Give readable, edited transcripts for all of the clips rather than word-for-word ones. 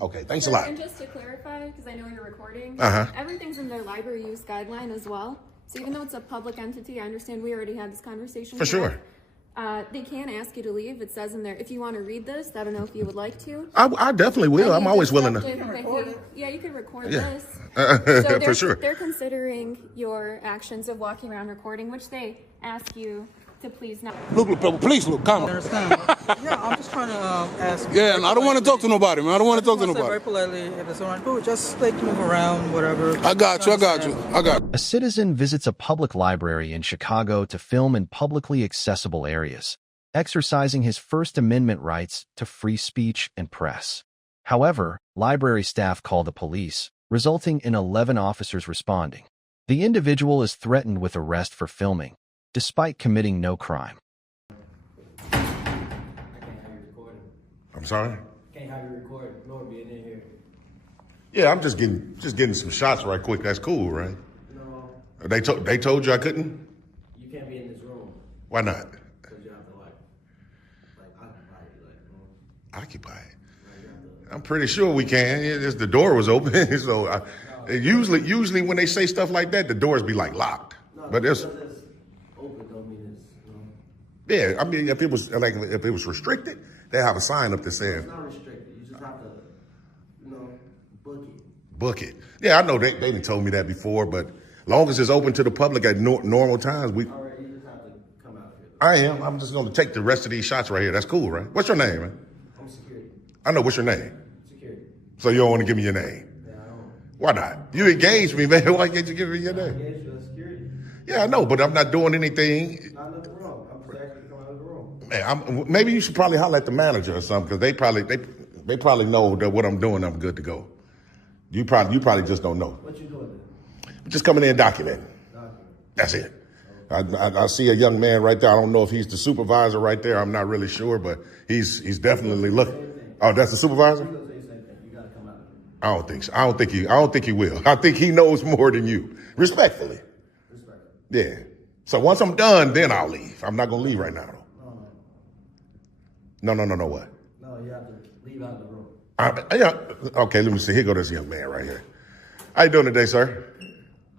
Okay, thanks a lot. And just to clarify, because I know you're recording, Uh-huh. everything's in their library use guideline as well. So even though it's a public entity, I understand we already had this conversation. For sure. They can ask you to leave. It says in there, if you want to read this, I don't know if you would like to. I definitely will. I'm always willing to. Yeah, you can record Yeah. this. So For sure. They're considering your actions of walking around recording, which they ask you to please not. Look, please look, come on. Understand? Yeah, I'm just trying to ask. Yeah, and I don't want to talk to nobody, man. I don't want to talk to Very nobody. politely, if it's alright, cool. Just like move around, whatever. I got you. A citizen visits a public library in Chicago to film in publicly accessible areas, exercising his First Amendment rights to free speech and press. However, library staff call the police, resulting in 11 officers responding. The individual is threatened with arrest for filming, despite committing no crime. I'm sorry? Can't have you record nor being in here. Yeah, I'm just getting some shots right quick. That's cool, right? No, They told you I couldn't? you can't be in this room Why not? because you have to occupy it. I'm pretty sure we can. Yeah, just the door was open, so usually when they say stuff like that, the doors be like locked. No, But there's because it's open don't mean it's, yeah. I mean, if it was restricted, they have a sign up that says it's not restricted. You just have to, book it. book it. Yeah, I know they done told me that before, but long as it's open to the public at normal times, All right, you just have to come out here. I am. I'm just going to take the rest of these shots right here. That's cool, right? What's your name, man? I'm security. I know. What's your name? Security. So you don't want to give me your name? Yeah, I don't. Why not? You engaged me, man. Why can't you give me your name? Engage your security. Yeah, I know, but I'm not doing anything. Not nothing wrong. I'm just actually coming out of the room. Man, maybe you should probably holler at the manager or something, because they probably know that what I'm doing, I'm good to go. You probably just don't know. What you doing then? Just coming in and documenting. That's it. I see a young man right there. I don't know if he's the supervisor right there. I'm not really sure, but he's definitely looking. Oh, that's the supervisor? He's gonna say the same thing. You gotta come out of the room. I don't think so. I don't think he will. I think he knows more than you. Respectfully. Yeah. So once I'm done, then I'll leave. I'm not gonna leave right now though. No, what? No, you have to leave out of the room. Yeah. Okay, let me see. Here go this young man right here. How you doing today, sir?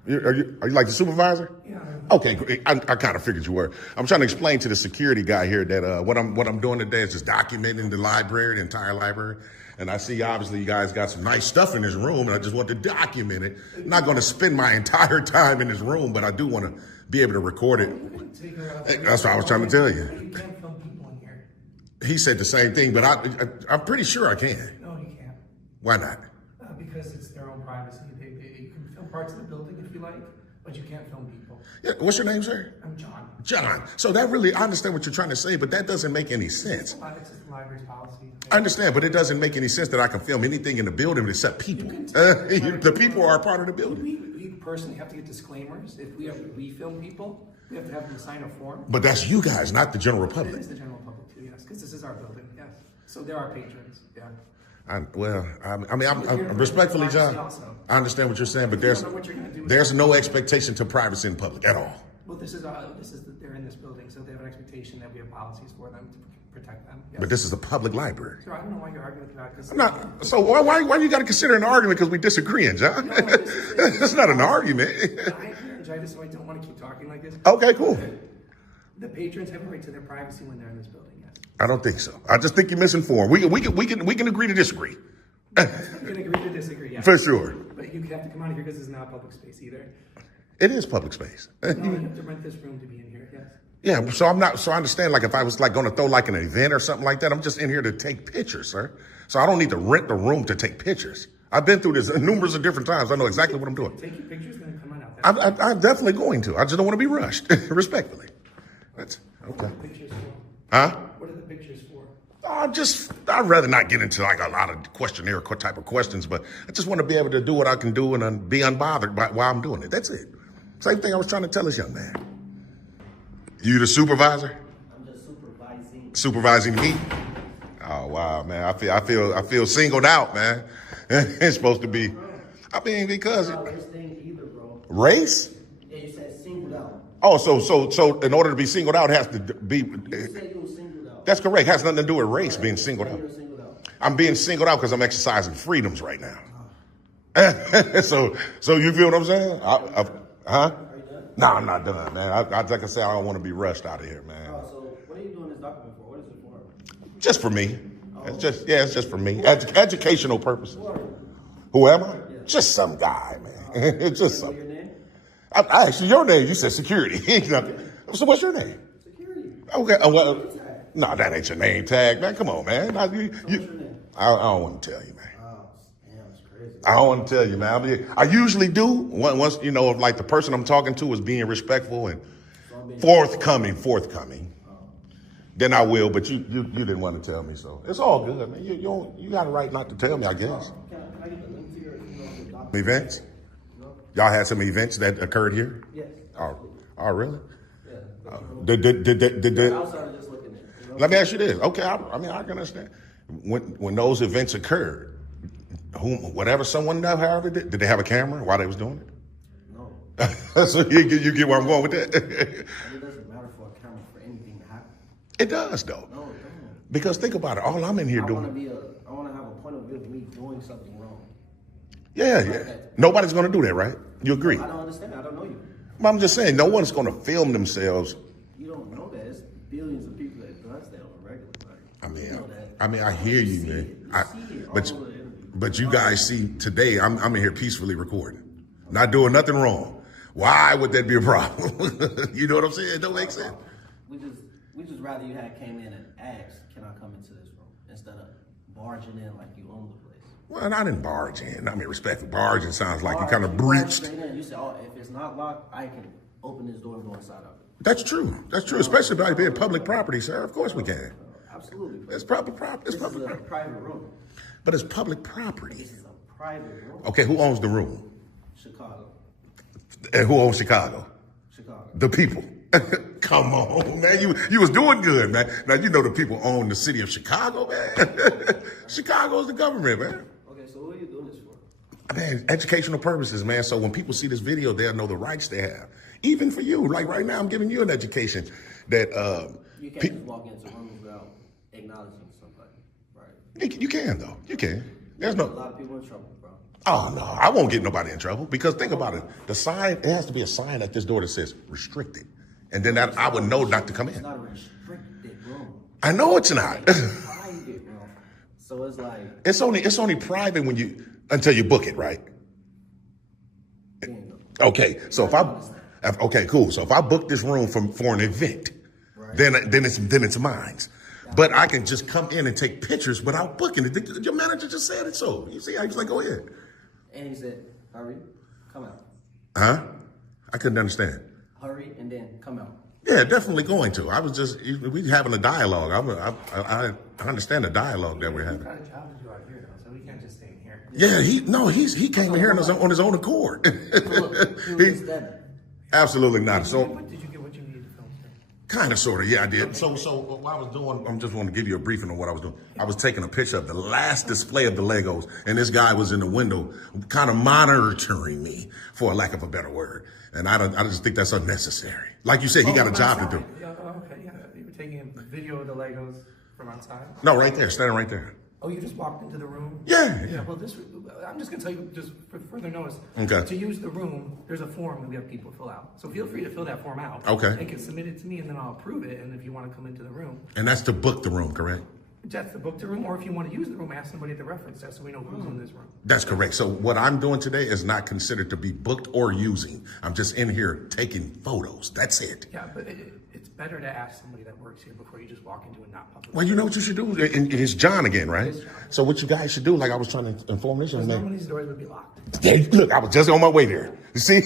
Are you like the supervisor? Yeah. Okay, great. I kind of figured you were. I'm trying to explain to the security guy here that what I'm doing today is just documenting the library, the entire library. And I see obviously you guys got some nice stuff in this room, and I just want to document it. I'm not going to spend my entire time in this room, but I do want to be able to record it. That's what I was trying to tell you. You can't film people in here. He said the same thing, but I'm pretty sure I can. No, you can't. Why not? Because it's their own privacy. You can film parts of the building if you like, but you can't film people. Yeah, what's your name, sir? I'm John. John. So that really, I understand what you're trying to say, but that doesn't make any sense. It's the library's policy. I understand, but it doesn't make any sense that I can film anything in the building except people. The people are a part of the building. We personally have to get disclaimers. If we film people, we have to have them sign a form. But that's you guys, not the general It public. is the general public too, yes, because this is our building, yes. So there are patrons, yeah. I'm respectfully, John, I understand what you're saying, but there's no expectation to privacy in public at all. Well, they're in this building, so they have an expectation that we have policies for them to protect them. Yes. But this is a public library. So I don't know why you're arguing with that. Because I'm not. So why you got to consider an argument because we disagreeing, John? No, That's not an argument. I apologize, so I don't want to keep talking like this. Okay, cool. The patrons have a right to their privacy when they're in this building, yes. I don't think so. I just think you're misinformed. We can agree to disagree. We can agree to disagree, yes. For sure. But you have to come out of here because this is not public space either. It is public space. No, you have to rent this room to be in here, yes. Yeah, so I understand, like, if I was, like, going to throw, like, an event or something like that, I'm just in here to take pictures, sir. So I don't need to rent the room to take pictures. I've been through this numerous of different times. I know exactly what I'm doing. Take your pictures and then come on out. I'm definitely going to. I just don't want to be rushed, respectfully. That's, okay. What are the pictures for? Huh? What are the pictures for? I'd rather not get into, like, a lot of questionnaire type of questions, but I just want to be able to do what I can do and be unbothered while I'm doing it. That's it. Same thing I was trying to tell this young man. You the supervisor? I'm just supervising. Supervising me? Oh wow, man! I feel singled out, man. It's supposed to be. I mean, because Race thing either, bro. race. Yeah, you said singled out. Oh, so in order to be singled out, it has to be. You said you were singled out. That's correct. It has nothing to do with race being singled out. You were singled out. I'm being singled out because I'm exercising freedoms right now. so you feel what I'm saying? Huh? Are you done? No, I'm not done, man. Like I said, I don't want to be rushed out of here, man. Oh, so what are you doing this document for? What is it for? Just for me. It's just for me. Educational purposes. Who am I? Just some guy, man. It's just some. Your name? I asked you your name. You said security. So what's your name? Security. Okay. No, that ain't your name tag, man. Come on, man. What's your name? I don't want to tell you, man. Oh, damn, that's crazy. I don't want to tell you, man. I usually do once, you know, if like the person I'm talking to is being respectful and forthcoming. Then I will, but you didn't want to tell me, so it's all good, man. You got a right not to tell me, I guess. Can I get the link to your document? Events? Y'all had some events that occurred here? Yes. Oh, really? Yeah. Did Outside of just looking at it. Let me ask you this. Okay, I can understand. When those events occurred, whatever someone however did they have a camera while they was doing it? No. So you get where I'm going with that? It doesn't matter for a camera for anything to happen. It does, though. No, it doesn't. Because think about it. All I'm in here I doing. want to have a point of view of me doing something wrong. Yeah. Nobody's going to do that, right? You agree? I don't understand. I don't know you. I'm just saying, no one's going to film themselves. You don't know that. It's billions of people that does that on a regular. Like, you know that. I hear you, man. But you guys see today, I'm in here peacefully recording, not doing nothing wrong. Why would that be a problem? You know what I'm saying? It don't make sense. We just rather you had came in and asked, can I come into this room, instead of barging in like you own the place. Well, I didn't barge in. I mean, respectful barging sounds like you kind of breached. You said, oh, if it's not locked, I can open this door and go inside of it. That's true. That's true, especially by being public property, sir. Of course we can. Absolutely. It's public property. It's This is public a property. private room. But it's public property. This is a private room. Okay, who owns the room? Chicago. And who owns Chicago? Chicago. The people. Come on, man. You was doing good, man. Now, you know the people own the city of Chicago, man. Chicago's the government, man. Okay, so what are you doing this for? Man, educational purposes, man. So when people see this video, they'll know the rights they have. Even for you. Like right now, I'm giving you an education that... You can't just walk into rooms without acknowledging somebody, right? You can, though. You can. There's A no... lot of people in trouble, bro. Oh, no. I won't get nobody in trouble. Because think about it. The sign, it has to be a sign at this door that says restricted. And then that I would know not to come It's in. not a restricted room. I know it's not. It's a private room. So it's like... It's only private until you book it, right? Okay, so okay, cool. So if I book this room for an event, Right. then it's mine. But I can just come in and take pictures without booking it. Your manager just said it so. You see how he's like, go ahead. And he said, hurry, come out. Huh? I couldn't understand. Hurry and then come out. Yeah, definitely going to. I was just, we having a dialogue. I understand the dialogue that we're having. What kind of job did you out here, though? So we can't just stay in here. Yeah, he came in here on his own accord. Who is that? Absolutely not. So Did you get what you needed to film today? kind of, sort of, yeah, I did. So what I was doing, I'm just want to give you a briefing on what I was doing. I was taking a picture of the last display of the Legos, and this guy was in the window, kind of monitoring me, for lack of a better word. And I just think that's unnecessary. Like you said, he got a job to do. Yeah, okay, yeah. You were taking a video of the Legos from outside? No, right there, standing right there. Oh, you just walked into the room? Yeah. Yeah, well, I'm just gonna tell you, just for further notice. Okay. To use the room, there's a form that we have people fill out. So feel free to fill that form out. Okay. And can submit it to me, and then I'll approve it, and if you wanna come into the room, And that's to book the room, correct? that's the book the room, or if you wanna use the room, ask somebody at the reference desk so we know who's in this room. That's correct. So what I'm doing today is not considered to be booked or using. I'm just in here taking photos. That's it. Yeah, but it's better to ask somebody that works here before you just walk into a not public. Well, you know what you should do? And it's John again, right? So what you guys should do, like I was trying to inform this young Some man. of these doors would be locked. Hey, look, I was just on my way there. You see,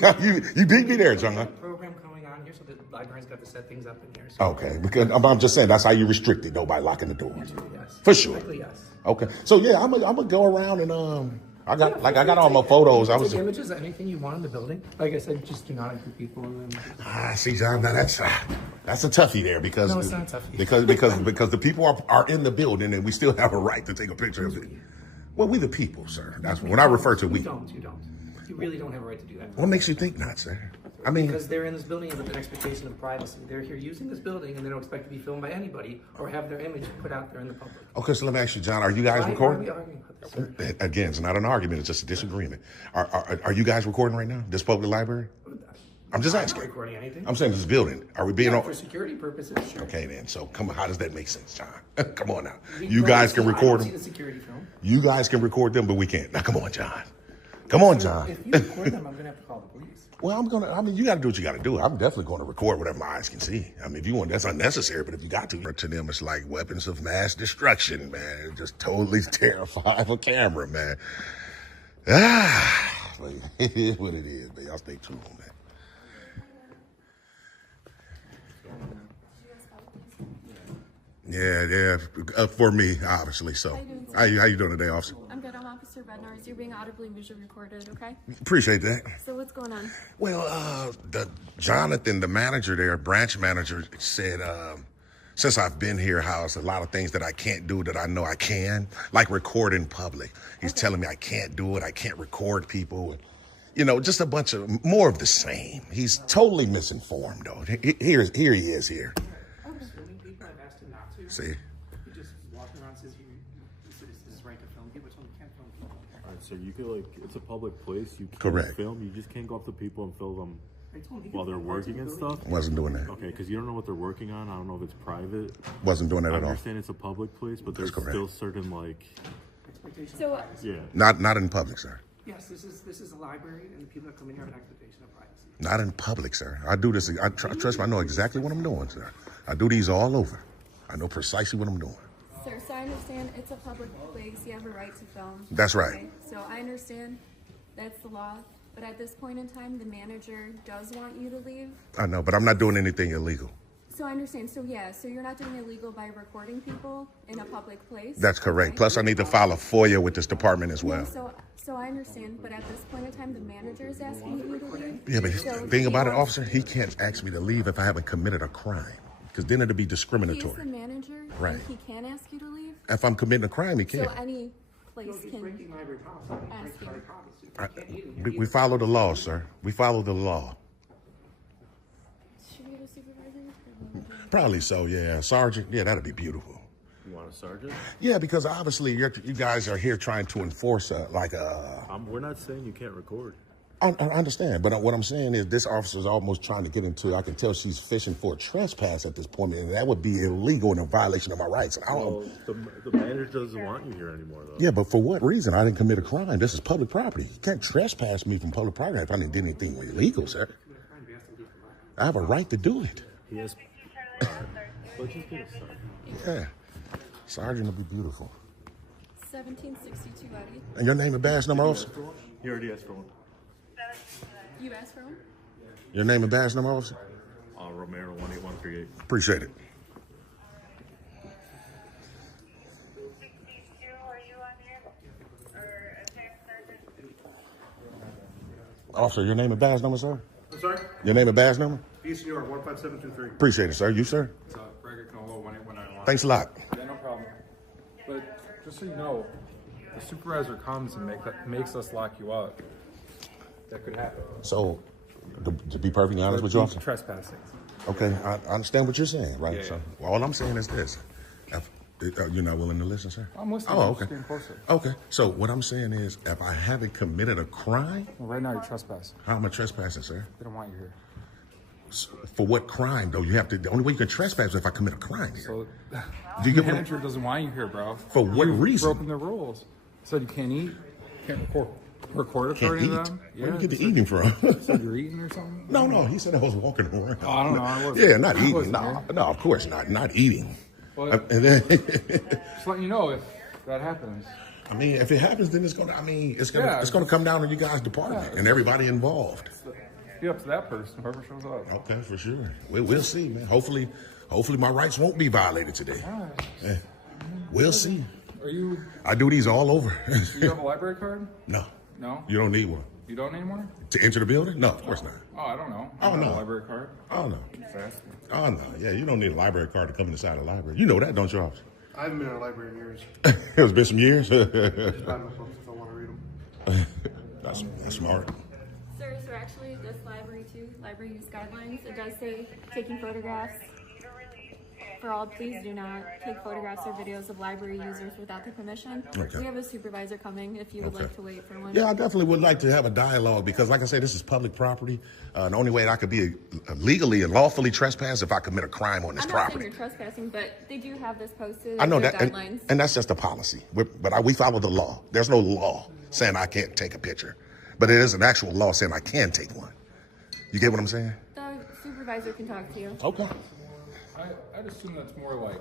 you beat me there, John. Program coming on here, so the librarian's got to set things up in here. So Okay, because I'm just saying that's how you restrict it, though, by locking the doors. yes. For sure. Likely yes. Okay, so yeah, I'm gonna go around and I got all my photos. I was Take images, anything you want in the building. Like I said, just do not include people. And then see, John, now that's a toughie there because No, it's not a toughie. because the people are in the building and we still have a right to take a picture of it. Well, we the people, sir. That's when I refer to we. You don't. You really don't have a right to do that. What makes you think not, sir? I mean, Because they're in this building with an expectation of privacy. They're here using this building and they don't expect to be filmed by anybody or have their image put out there in the public. okay, so let me ask you, John, are you guys Why are recording? we arguing about this, sir? Again, it's not an argument, it's just a disagreement. Are you guys recording right now? This public library? I'm just I'm asking. not recording anything. I'm saying this building. Are we being Yeah, on? for security purposes, sure. Okay, then. So come on, how does that make sense, John? Come on now. We You don't guys can see- I record don't see them. the security film. You guys can record them, but we can't. Now, come on, John. Come on, John. If you record them, I'm going to have to call the police. Well, you got to do what you got to do. I'm definitely going to record whatever my eyes can see. I mean, if you want, that's unnecessary, but if you got to. To them, it's like weapons of mass destruction, man. It just totally terrify a camera, man. But it is what it is, man. Y'all stay tuned on that. Yeah, for me, obviously. So, how you doing today, officer? I'm good. I'm Officer Bednarz. You're being audibly visually recorded, okay? Appreciate that. So what's going on? Well, Jonathan, the manager there, branch manager, said since I've been here, how it's a lot of things that I can't do that I know I can, like record in public. He's telling me I can't do it. I can't record people. You know, just a bunch of more of the same. He's totally misinformed, though. Here he is here. People have asked him not to. See? He just walking around says it's his right to film people. It's when you can't film people. All right, so you could it's a public place. You can Correct. film. You just can't go up to people and film them I told him he while can they're film parts of working the and building. stuff. Wasn't doing that. Okay, because you don't know what they're working on. I don't know if it's private. Wasn't doing that I at all. understand it's a public place, but there's correct. still certain Expectation So, of privacy. yeah. Not in public, sir. Yes, this is a library, and the people that come in here have an expectation of privacy. Not in public, sir. I do this. Trust me, I know exactly what I'm doing, sir. I do these all over. I know precisely what I'm doing. sir, so I understand it's a public place. You have a right to film. That's right. Okay? So I understand that's the law. But at this point in time, the manager does want you to leave. I know, but I'm not doing anything illegal. So I understand. So yeah, so you're not doing illegal by recording people in a public place. That's correct. Okay? Plus, I need to file a FOIA with this department as well. No, so I understand, but at this point in time, the manager is asking you to leave. Yeah, but So the thing he about it, wants- officer, he can't ask me to leave if I haven't committed a crime, because then it'd be He's the discriminatory. manager, Right. and he can ask you to leave. If I'm committing a crime, he So can't. any place He's can breaking library policy. He's ask breaking you. library policy. We follow the law, sir. We follow the law. Should we get a supervisor? Probably so, yeah. Sergeant, yeah, that'd be beautiful. You want a sergeant? Yeah, because obviously you guys are here trying to enforce We're not saying you can't record. I understand, but what I'm saying is this officer's almost trying to get into, I can tell she's fishing for a trespass at this point, and that would be illegal and a violation of my rights. I don't, Well, the manager doesn't want you here anymore, though. yeah, but for what reason? I didn't commit a crime. This is public property. You can't trespass me from public property if I didn't do anything illegal, sir. I have a right to do it. He has. Let's just get a sergeant. Yeah. Sergeant will be beautiful. 1762, Eddie. And your name and badge number, officer? He already asked for one. You asked for one? Your name and badge number, officer? Romero 18138. Appreciate it. Officer, your name and badge number, sir? I'm sorry? Your name and badge number? East New York, 15723. Appreciate it, sir. You, sir? It's Gregor Canolo, 18191. Thanks a lot. Yeah, no problem. But just so you know, the supervisor comes and makes us lock you up. That could happen. So, to be perfectly honest with you, officer? Trespassing. Okay, I understand what you're saying, right? Yeah. So, all I'm saying is this. You're not willing to listen, sir? I'm listening. Oh, I'm okay. just getting closer. Okay, so what I'm saying is, if I haven't committed a crime, Well, right now you're trespassing. how am I trespassing, sir? They don't want you here. For what crime, though? You have to. The only way you can trespass is if I commit a crime here. So Do the you get manager doesn't want you here, bro. For what You've reason? broken the rules. Said you can't eat, can't record Can't according eat. to them. Where you get the said- eating from? Said you're eating or something. No, he said I was walking around. Oh, I don't know. I wasn't- Yeah, not I eating. wasn't No, there. no, of course not. Not eating. Well, And then, just letting you know if that happens. I mean, if it happens, then it's gonna. I mean, it's gonna. Yeah. It's gonna come down to you guys' department and everybody involved. Be up to that person, whoever shows up. Okay, for sure. We'll see, man. Hopefully, my rights won't be violated today. All right. Yeah. We'll see. Are you? I do these all over. Do you have a library card? No, No. you don't need one You don't anymore? to enter the building. No, of course not. Oh, I don't know. Oh, I don't have no. a library card. Oh no. Just asking. Oh no. Yeah, you don't need a library card to come inside a library. You know that, don't you, officer? I haven't been in a library in years. It's been some years. Just buy my books if I want to read them. That's smart. Sir, so actually this library too, library use guidelines, it does say taking photographs. For all, please do not take photographs or videos of library users without their permission. Okay. We have a supervisor coming if you would like to wait for one. Yeah, I definitely would like to have a dialogue because, like I said, this is public property. The only way I could be legally and lawfully trespass if I commit a crime on this I'm property. not saying you're trespassing, but they do have this posted. I know their that, guidelines. and that's just a policy. We follow the law. There's no law saying I can't take a picture, but it is an actual law saying I can take one. You get what I'm saying? The supervisor can talk to you. Okay. I'd assume that's more like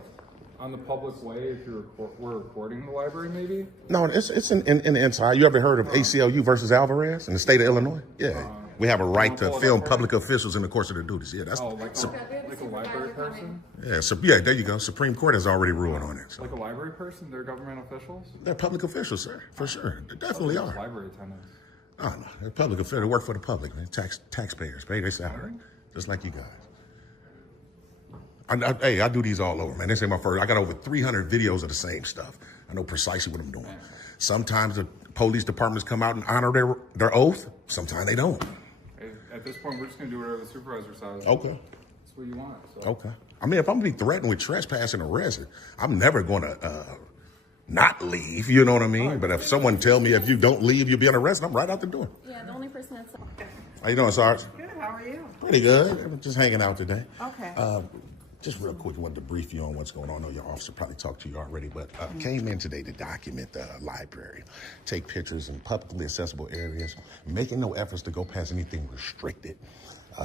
on the public way if we're recording the library, maybe? No, it's in the inside. You ever heard of ACLU versus Alvarez in the state of Illinois? Yeah. We have a right to film public officials in the course of their duties. Yeah, that's like a library person? yeah, there you go. Supreme Court has already ruled on it. So. Like a library person? They're government officials? They're public officials, sir, for sure. They definitely are. Library attendants. Oh, no, they're public officials. They work for the public, man. Taxpayers pay their salary, just like you guys. Hey, I do these all over, man. This ain't my first. I got over 300 videos of the same stuff. I know precisely what I'm doing. Sometimes the police departments come out and honor their oath. Sometimes they don't. At this point, we're just going to do whatever the supervisor says. Okay. That's what you want. So. Okay. I mean, if I'm going to be threatened with trespass and arrested, I'm never going to not leave. You know what I mean? Right. But if someone tell me if you don't leave, you'll be arrested, I'm right out the door. Yeah, the only person that's... How you doing, Sarge? Good. How are you? Pretty good. I'm just hanging out today. Okay. Just real quick, I wanted to brief you on what's going on. I know your officer probably talked to you already, but came in today to document the library, take pictures in publicly accessible areas, making no efforts to go past anything restricted.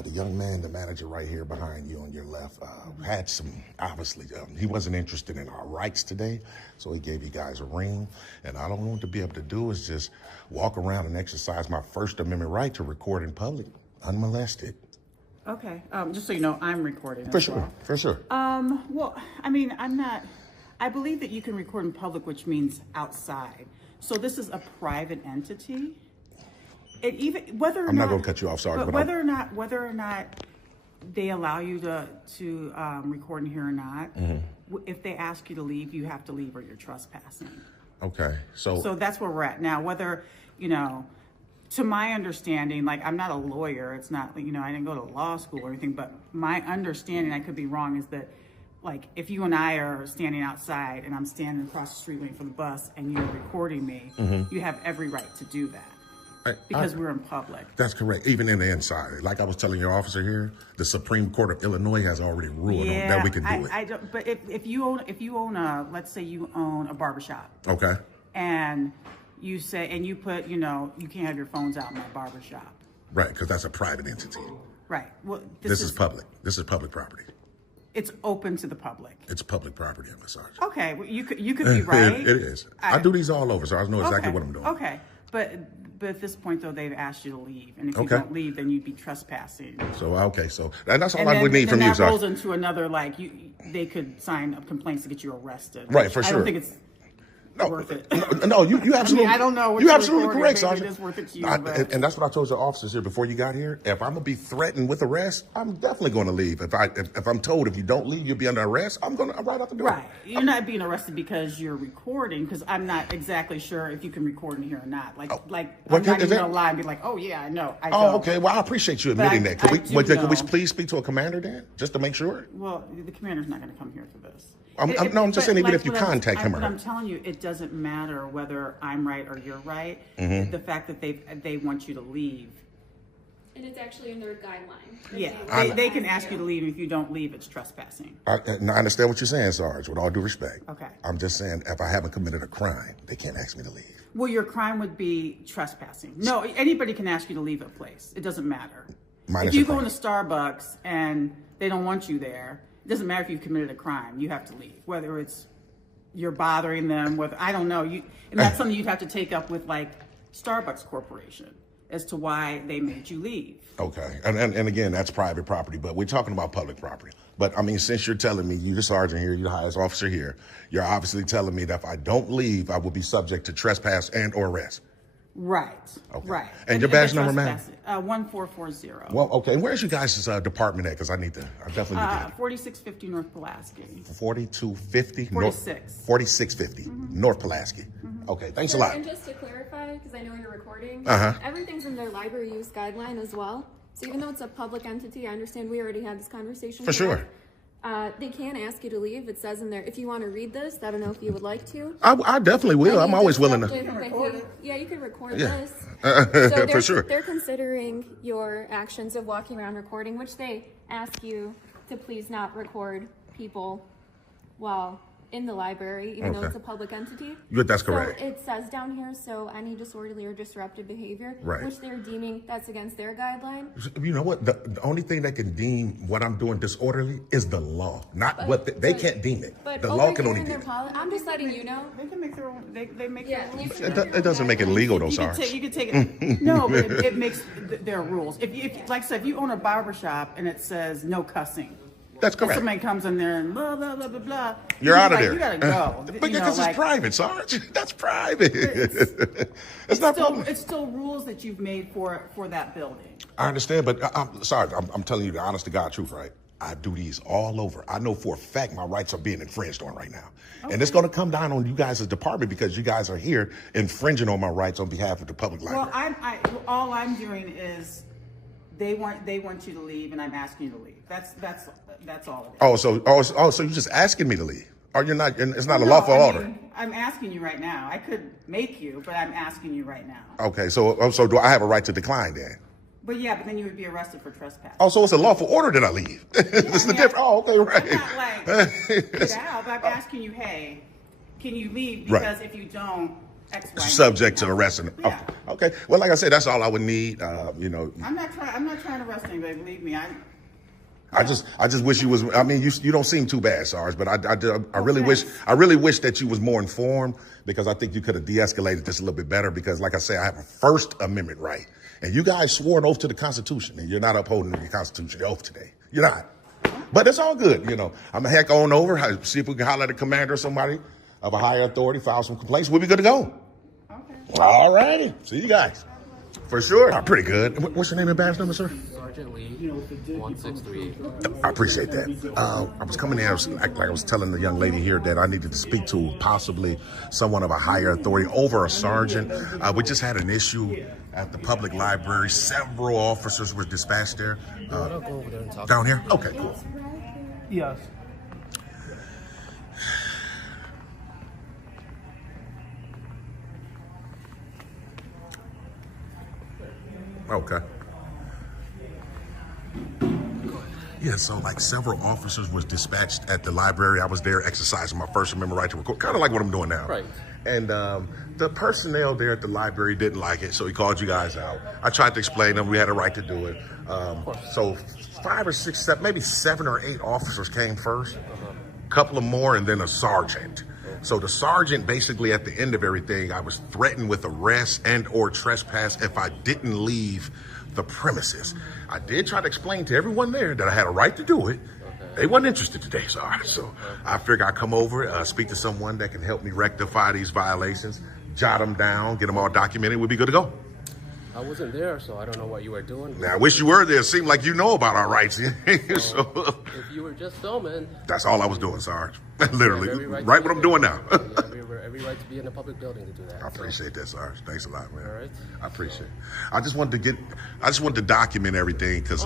The young man, the manager right here behind you on your left, had some, obviously, he wasn't interested in our rights today, so he gave you guys a ring. And all I want to be able to do is just walk around and exercise my First Amendment right to record in public, unmolested. Okay. Just so you know, I'm recording. For sure. For sure. Well, I mean, I believe that you can record in public, which means outside. So this is a private entity. I'm not going to cut you off, sorry. But whether or not they allow you to record in here or not, if they ask you to leave, you have to leave or you're trespassing. Okay. So that's where we're at now. Whether, to my understanding, like I'm not a lawyer, it's not, I didn't go to law school or anything, but my understanding, I could be wrong, is that like if you and I are standing outside and I'm standing across the street waiting for the bus and you're recording me, you have every right to do that. Because we're in public. That's correct. Even in the inside. Like I was telling your officer here, the Supreme Court of Illinois has already ruled on that we can do it. I don't, but if you own let's say you own a barbershop. Okay. And you say, and you put, you can't have your phones out in my barbershop. Right, because that's a private entity. Right. Well, this is public. This is public property. It's open to the public. It's public property, I'm sorry. Okay, well, you could be right. It is. I do these all over, so I know exactly what I'm doing. Okay, but at this point, though, they've asked you to leave, and if you don't leave, then you'd be trespassing. So and that's all I would need from you, sir. That rolls into another they could sign up complaints to get you arrested. Right, for sure. I don't think it's worth it. No, you absolutely. I don't know. You're absolutely correct, Sergeant. It is worth it to you, and that's what I told your officers here before you got here. If I'm gonna be threatened with arrest, I'm definitely going to leave. If I'm told if you don't leave, you'll be under arrest, I'm right out the door. Right. You're not being arrested because you're recording. Because I'm not exactly sure if you can record in here or not. I'm not even gonna lie and be like, oh yeah, I know. Okay. Well, I appreciate you admitting that. Can we please speak to a commander then, just to make sure? Well, the commander's not going to come here for this. I'm just saying, even if you contact him or her. I'm telling you, it doesn't matter whether I'm right or you're right. The fact that they want you to leave. And it's actually in their guideline. Yeah, they can ask you to leave. If you don't leave, it's trespassing. I understand what you're saying, Sarge, with all due respect. Okay. I'm just saying, if I haven't committed a crime, they can't ask me to leave. Well, your crime would be trespassing. No, anybody can ask you to leave a place. It doesn't matter. If you go into Starbucks and they don't want you there, it doesn't matter if you've committed a crime. You have to leave. Whether it's you're bothering them, I don't know. And that's something you'd have to take up with Starbucks Corporation as to why they made you leave. Okay. And again, that's private property, but we're talking about public property. But I mean, since you're telling me, you're the sergeant here, you're the highest officer here, you're obviously telling me that if I don't leave, I will be subject to trespass and or arrest. Right. Okay. Right. And your badge number, ma'am? 1440. Well, okay. Where's your guys' department at? Because I definitely need to. 4650 North Pulaski. 4250 46. 4650 North Pulaski. Okay, thanks a lot. And just to clarify, because I know you're recording, Uh-huh. everything's in their library use guideline as well. So even though it's a public entity, I understand we already had this conversation. For sure. They can ask you to leave. It says in there, if you want to read this, I don't know if you would like to. I definitely will. I'm always willing to. Yeah, you can record Yeah. this. So For sure. They're considering your actions of walking around recording, which they ask you to please not record people while in the library, even though it's a public entity. That's correct. So it says down here, so any disorderly or disruptive behavior, Right. which they're deeming that's against their guideline. You know what? The only thing that can deem what I'm doing disorderly is the law, not what they can't deem it. But The over law can here only in deem their it. I'm just letting you know. They can make their own. They make Yeah, their rules. It doesn't make it legal though, sorry. You could take it. No, but it makes their rules. If like I said, if you own a barber shop and it says no cussing. That's If correct. somebody comes in there and blah blah blah blah blah, You're out of like, there. You gotta go. Because it's private, Sarge. That's private. It's not public. It's still rules that you've made for that building. I understand, but I'm sorry. I'm telling you the honest to God truth, right? I do these all over. I know for a fact my rights are being infringed on right now. Okay. And it's going to come down on you guys' department because you guys are here infringing on my rights on behalf of the public library. Well, all I'm doing is they want you to leave, and I'm asking you to leave. That's all it is. So you're just asking me to leave? Or you're not? It's not a lawful order. I'm asking you right now. I could make you, but I'm asking you right now. Okay, so do I have a right to decline then? But then you would be arrested for trespass. Oh, so it's a lawful order that I leave. This is the difference. Oh, okay, right. I'm not like get out, but I'm asking you, hey, can you leave? Because if you don't, X, Y, subject to arresting. Yeah. Okay. Well, like I said, that's all I would need. I'm not trying to arrest anybody. Believe me, I just wish you was. I mean, you don't seem too bad, Sarge. But I really wish that you was more informed because I think you could have de-escalated this a little bit better. Because, like I say, I have a First Amendment right, and you guys swore an oath to the Constitution, and you're not upholding the Constitution oath today. You're not. But it's all good. I'm gonna heck on over. See if we can holler at the commander or somebody of a higher authority, file some complaints. We'll be good to go. Okay. All righty. See you guys. For sure. Pretty good. What's your name and badge number, sir? Sergeant Lee, 1638. I appreciate that. I was coming there, like I was telling the young lady here that I needed to speak to possibly someone of a higher authority over a sergeant. We just had an issue at the public library. Several officers were dispatched there. Go over there and talk. Down here? Okay, cool. Yes. Okay. Yeah, so like several officers was dispatched at the library. I was there exercising my First Amendment right to record, kind of like what I'm doing now. Right. And the personnel there at the library didn't like it, so he called you guys out. I tried to explain to them we had a right to do it. So 5 or 6, 7, maybe 7 or 8 officers came first, a couple of more, and then a sergeant. So the sergeant, basically at the end of everything, I was threatened with arrest and or trespass if I didn't leave the premises. I did try to explain to everyone there that I had a right to do it. They weren't interested today, sorry. So I figured I'd come over, speak to someone that can help me rectify these violations, jot them down, get them all documented. We'll be good to go. I wasn't there, so I don't know what you were doing. Now, I wish you were there. It seemed like you know about our rights. So, if you were just filming. That's all I was doing, Sarge. Literally, right what I'm doing now. You have every right to be in a public building to do that. I appreciate that, Sarge. Thanks a lot, man. All right. I appreciate it. I just wanted to document everything because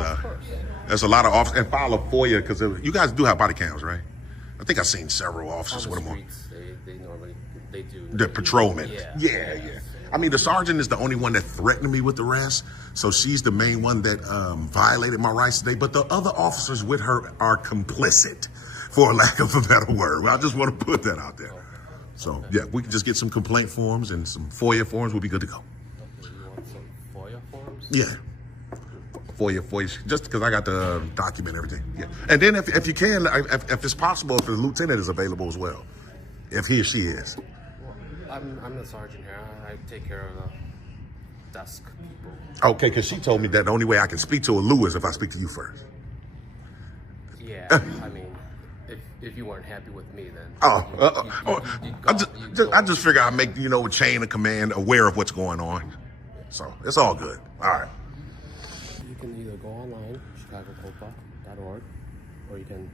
there's a lot of officers and file a FOIA because you guys do have body cams, right? I think I've seen several officers with them on. They normally do. The patrolmen. Yeah. I mean, the sergeant is the only one that threatened me with arrest, so she's the main one that violated my rights today. But the other officers with her are complicit, for lack of a better word. I just want to put that out there. So, yeah, we can just get some complaint forms and some FOIA forms. We'll be good to go. Okay, you want some FOIA forms? Yeah. FOIA, just because I got to document everything. Yeah. And then if you can, if it's possible, if the lieutenant is available as well, if he or she is. I'm the sergeant here. I take care of the desk people. Okay, because she told me that the only way I can speak to a Lou is if I speak to you first. Yeah, I mean, if you weren't happy with me, then. I just figure I make a chain of command aware of what's going on. So it's all good. All right. You can either go online, chicagocopa.org, or you can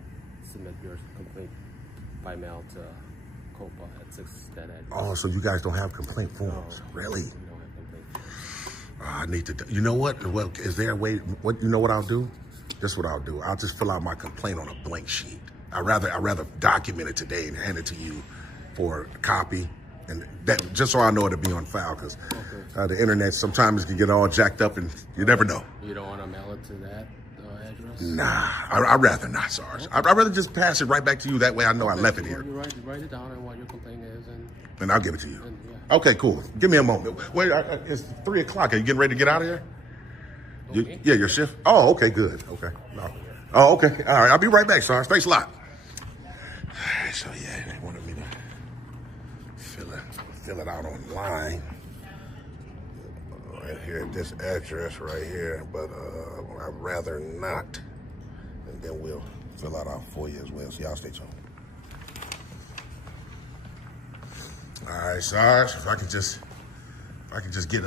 submit your complaint by mail to COPA at 6 that address. Oh, so you guys don't have complaint forms? No, Really? we don't have complaint forms. I need to. You know what? Well, is there a way? What you know? What I'll do? This is what I'll do. I'll just fill out my complaint on a blank sheet. I rather document it today and hand it to you for a copy, and that just so I know it'll be on file, because the internet sometimes can get all jacked up and you never know. You don't want to mail it to that address? Nah, I'd rather not, Sarge. I'd rather just pass it right back to you. That way I know I left it here. You write it down and what your complaint is, And I'll give it to you. Okay, cool. Give me a moment. Wait, it's 3 o'clock. Are you getting ready to get out of here? Yeah, your shift? Oh, okay, good. Okay. No. Oh, okay. All right, I'll be right back, Sarge. Thanks a lot. So, yeah, they wanted me to fill it out online. Right here at this address right here, but I'd rather not. And then we'll fill out our FOIA as well. So y'all stay tuned. All right, Sarge, if I could just get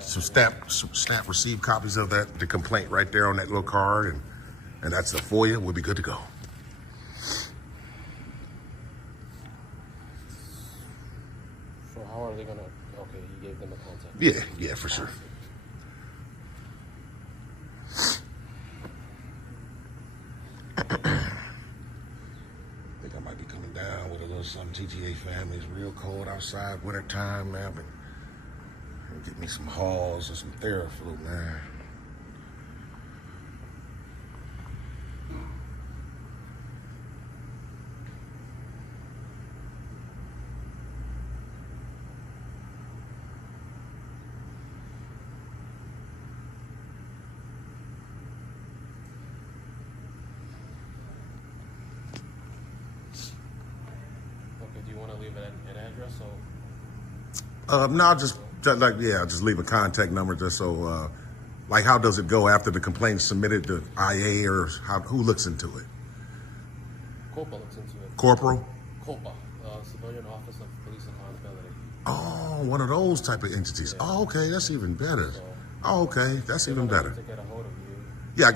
some stamp received copies of the complaint right there on that little card, and that's the FOIA, we'll be good to go. So how are they gonna? Okay, you gave them a contact. Yeah, for sure. I might be coming down with a little something. GTA family. It's real cold outside, winter time, man. But get me some Halls and some Theraflu, man. Do you want to leave an address No, just leave a contact number just so, like, how does it go after the complaint's submitted to IA, or who looks into it? COPA looks into it. Corporal? COPA, Civilian Office of Police Accountability. Oh, one of those type of entities. Yeah. Oh, okay, that's even better. Okay, that's even better. To get a hold of you. I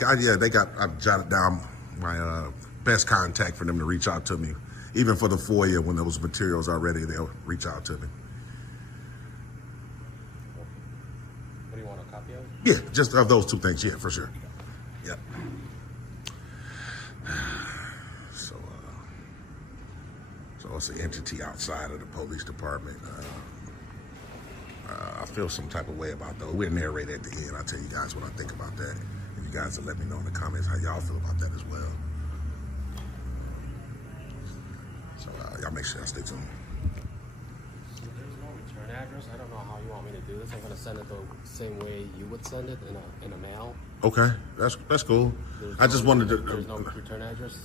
jotted down my best contact for them to reach out to me. Even for the FOIA, when those materials are ready, they'll reach out to me. What do you want, a copy of? Yeah, just of those 2 things. Yeah, for sure. Yep. So it's an entity outside of the police department. I feel some type of way about that. We'll narrate at the end. I'll tell you guys what I think about that. And you guys will let me know in the comments how y'all feel about that as well. So y'all make sure y'all stay tuned. There's no return address. I don't know how you want me to do this. I'm going to send it the same way you would send it in a mail. Okay, that's cool. Just wanted to. There's no return address?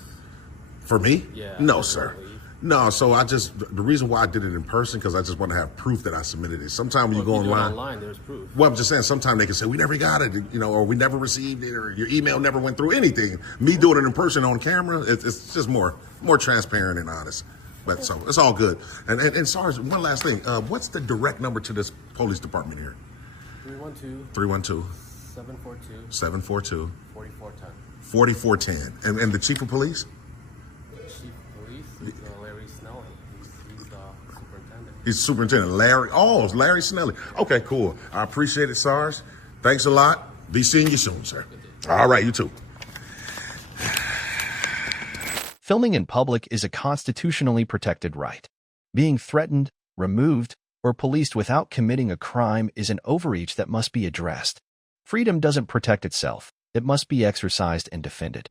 For me? Yeah. No, sir. No, so the reason why I did it in person, because I just want to have proof that I submitted it. Sometimes when you go online, there's proof. Well, I'm just saying, sometimes they can say, we never got it, or we never received it, or your email never went through, anything. Me doing it in person on camera, it's just more transparent and honest. But so it's all good. And Sarge, one last thing. What's the direct number to this police department here? 312. 742. 4410. 4410. And the chief of police? Chief of police is Larry Snelling. He's the superintendent. He's superintendent. Larry Snelling. Okay, cool. I appreciate it, Sarge. Thanks a lot. Be seeing you soon, sir. All right, you too. Filming in public is a constitutionally protected right. Being threatened, removed, or policed without committing a crime is an overreach that must be addressed. Freedom doesn't protect itself. It must be exercised and defended.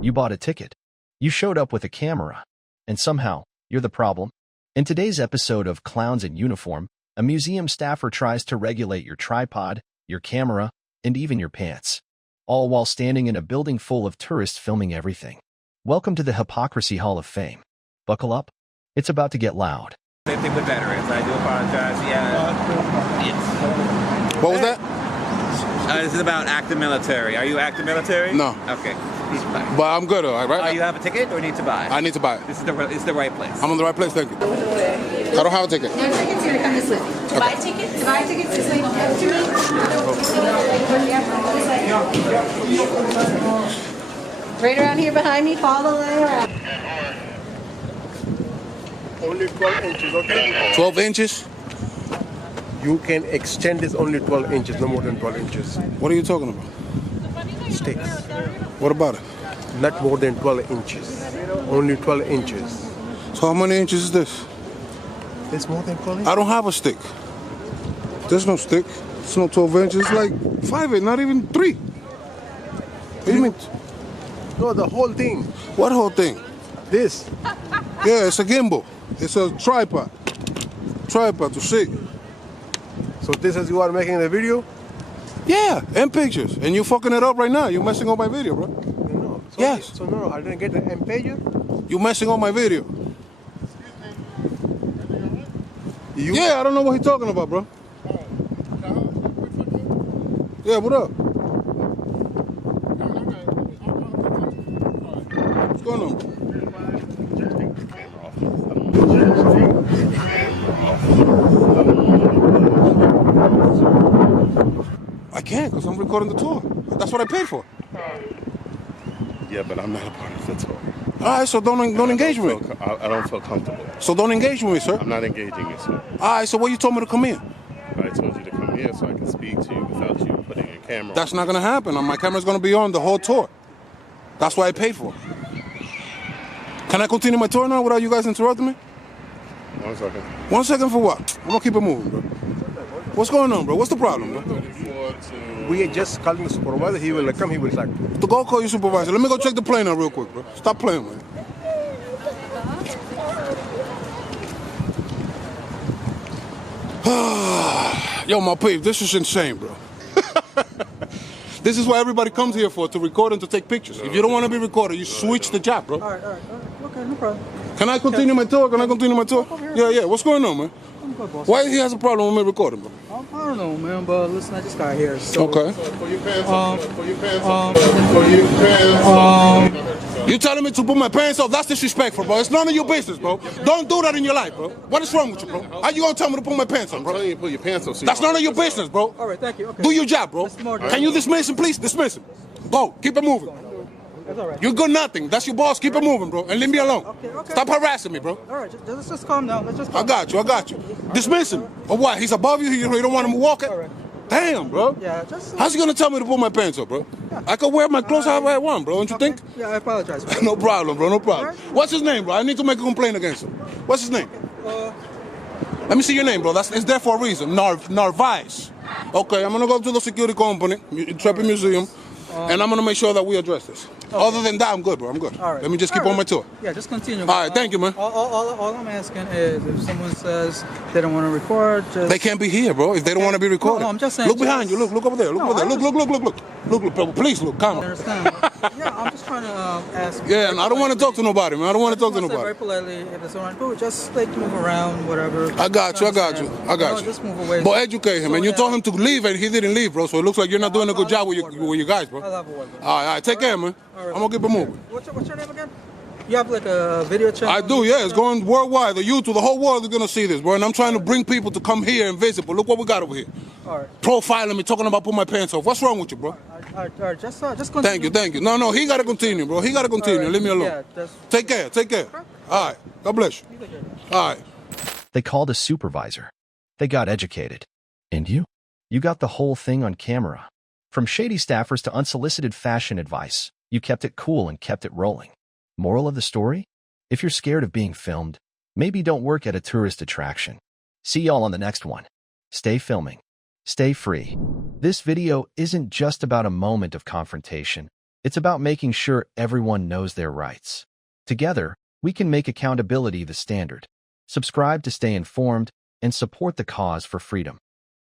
You bought a ticket. You showed up with a camera. And somehow, you're the problem. In today's episode of Clowns in Uniform, a museum staffer tries to regulate your tripod, your camera, and even your pants, all while standing in a building full of tourists filming everything. Welcome to the Hypocrisy Hall of Fame. Buckle up. It's about to get loud. Same thing with veterans. I do apologize. Yeah. Yes. What was that? This is about active military. Are you active military? No. Okay. But I'm good, all right? You have a ticket or need to buy? I need to buy it. This is the right place. I'm in the right place, thank you. I don't have a ticket. No tickets, you're gonna come this way. To buy tickets is like up to me. Right around here behind me, follow the lane around. Only 12 inches, okay? 12 inches? You can extend this only 12 inches, no more than 12 inches. What are you talking about? Sticks. What about it? Not more than 12 inches. Only 12 inches. So how many inches is this? It's more than 12 inches. I don't have a stick. There's no stick. It's no 12 inches. It's like 5, not even 3. What do you mean? No, the whole thing. What whole thing? This. Yeah, it's a gimbal. It's a tripod. Tripod to see. So this is you are making the video? Yeah, and pictures. And you fucking it up right now. You messing up my video, bro. No. So, Yes. So no, I didn't get the MPager. You messing up my video. Yeah, I don't know what he's talking about, bro. Yeah, what up? What's going on? I can't because I'm recording the tour. That's what I paid for. Yeah, but I'm not a part of the tour. All right, so don't engage with me. I don't feel comfortable. So don't engage with me, sir. I'm not engaging you, sir. All right, so what you told me to come in? I told you to come here so I can speak to you without you putting a camera. That's not going to happen. My camera's going to be on the whole tour. That's what I paid for. Can I continue my tour now without you guys interrupting me? 1 second. 1 second for what? I'm going to keep it moving, bro. What's going on, bro? What's the problem, bro? We are just calling the supervisor. He will come. He will talk. To go call your supervisor. Let me go check the plane out real quick, bro. Stop playing, man. Yo, my peep, this is insane, bro. This is what everybody comes here for, to record and to take pictures. If you don't want to be recorded, you switch the job, bro. All right. Okay, no problem. Can I continue my tour? Can I continue my tour? Yeah. What's going on, man? I'm good, boss. Why he has a problem with me recording, bro? I don't know, man, but listen, I just got here. So, Okay. Pull your pants up. Pull your pants up. Pull your pants up. You telling me to put my pants off? That's disrespectful, bro. It's none of your business, bro. Don't do that in your life, bro. What is wrong with you, bro? How you gonna tell me to put my pants on, bro? I'm telling you to pull your pants up. So That's none of your business, bro. all right, thank you. Okay. Do your job, bro. more than- Can you dismiss him, please? Dismiss him. Go. Keep it moving. That's all right. You're good nothing. That's your boss. Keep it moving, bro. And leave me alone. Okay. Stop harassing me, bro. All right, just calm down. Let's just calm I got you. Dismiss him. Or what? He's above you? You don't want him walking? All right. Damn, bro. Yeah, just... How's he gonna tell me to put my pants up, bro? I could wear my clothes however I want, bro. Don't you think? Yeah, I apologize. No problem, bro. No problem. All right. What's his name, bro? I need to make a complaint against him. What's his name? Let me see your name, bro. It's there for a reason. Narvaez. Okay, I'm gonna go to the security company, Intrepid Museum, and I'm gonna make sure that we address this. Okay. Other than that, I'm good, bro. I'm good. All right. Let me just keep on my tour. Yeah, just continue. All right, thank you, man. All I'm asking is if someone says they don't want to record, just... They can't be here, bro, if they don't want to be recorded. No, I'm just saying... Look behind you. Look over there. Look over there. Look. Please look. Come I on. understand. Yeah, I'm just trying to ask... Yeah, and I don't want to talk to nobody, man. I don't want to talk to Very nobody. politely, if it's all right, but just like move around, whatever. I got you. Just move away. But educate him, and you told him to leave, and he didn't leave, bro. So it looks like you're not doing a good job with your guys, bro. I'll have a word. All right. Take care, man. All right. I'm gonna keep it moving. What's your name again? You have like a video channel? I do, yeah. It's going worldwide. The YouTube, the whole world is gonna see this, bro. And I'm trying to bring people to come here and visit. But look what we got over here. All right. Profiling me, talking about putting my pants off. What's wrong with you, bro? All right. Just continue. Thank you. No, he gotta continue, bro. He gotta continue. All right. Leave me alone. Yeah, Take care. All right. God bless you. All right. They called a supervisor. They got educated. And you? You got the whole thing on camera. From shady staffers to unsolicited fashion advice, you kept it cool and kept it rolling. Moral of the story? If you're scared of being filmed, maybe don't work at a tourist attraction. See y'all on the next one. Stay filming. Stay free. This video isn't just about a moment of confrontation. It's about making sure everyone knows their rights. Together, we can make accountability the standard. Subscribe to stay informed and support the cause for freedom.